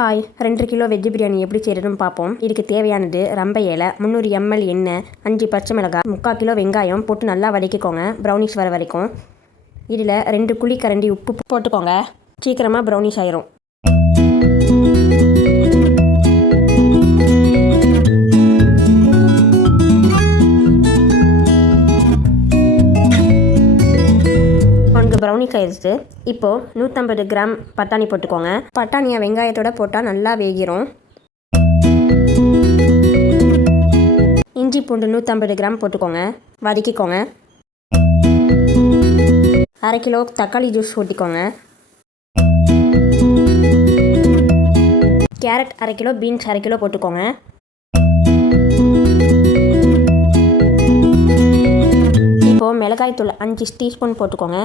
Hi 2 kilo veg biryani எப்படி செய்கிறதுன்னு பார்ப்போம். இதுக்கு தேவையானது ரம்பை இலை, 300 ml எண்ணெய், 5 பச்சை மிளகாய், 3/4 கிலோ வெங்காயம் போட்டு நல்லா வதக்கிக்கோங்க ப்ரௌனிஷ் வர வரைக்கும். இதில் 2 குழிக்கரண்டி உப்பு போட்டுக்கோங்க. சீக்கிரமாக ப்ரௌனிஷ் ஆயிரும். ப்ரௌனிஷ் ஆயிடுச்சு. இப்போது 150 கிராம் பட்டாணி போட்டுக்கோங்க. பட்டாணியை வெங்காயத்தோடு போட்டால் நல்லா வேகிரும். இஞ்சி பூண்டு 150 கிராம் போட்டுக்கோங்க, வதக்கிக்கோங்க. 1/2 கிலோ தக்காளி ஜூஸ் ஊற்றிக்கோங்க. கேரட் 1/2 கிலோ, பீன்ஸ் 1/2 கிலோ போட்டுக்கோங்க. இப்போது மிளகாய் தூள் 5 டீஸ்பூன் போட்டுக்கோங்க.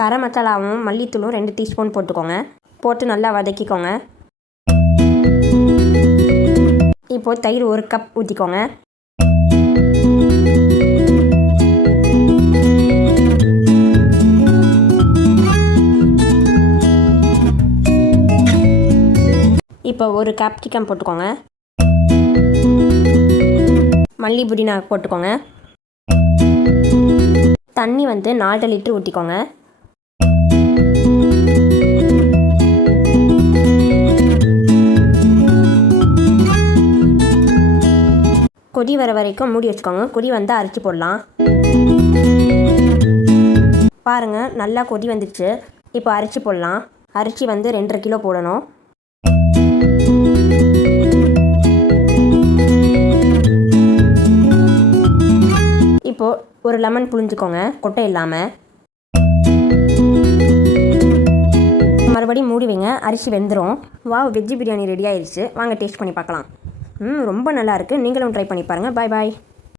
கரம் மசாலாவும் மல்லித்தூளும் 2 டீஸ்பூன் போட்டுக்கோங்க. போட்டு நல்லா வதக்கிக்கோங்க. இப்போது தயிர் 1 கப் ஊற்றிக்கோங்க. இப்போ 1 கேப்சிகம் போட்டுக்கோங்க. மல்லி புதினா போட்டுக்கோங்க. தண்ணி 4 லிட்டர் ஊற்றிக்கோங்க. கொதி வர வரைக்கும் மூடி வச்சுக்கோங்க. கொதி வந்தால் அரைச்சி போடலாம். பாருங்கள், நல்லா கொதி வந்துடுச்சு. இப்போ அரைச்சி போடலாம். அரிசி 2.5 கிலோ போடணும். இப்போது ஒரு லெமன் புழிஞ்சுக்கோங்க, கொட்டை இல்லாமல். மறுபடியும் மூடி வைங்க, அரிசி வெந்துடும். வாவ், வெஜ்ஜு பிரியாணி ரெடி ஆயிடுச்சு. வாங்க டேஸ்ட் பண்ணி பார்க்கலாம். ரொம்ப நல்லாயிருக்கு. நீங்களும் ட்ரை பண்ணி பாருங்கள். பாய் பாய்.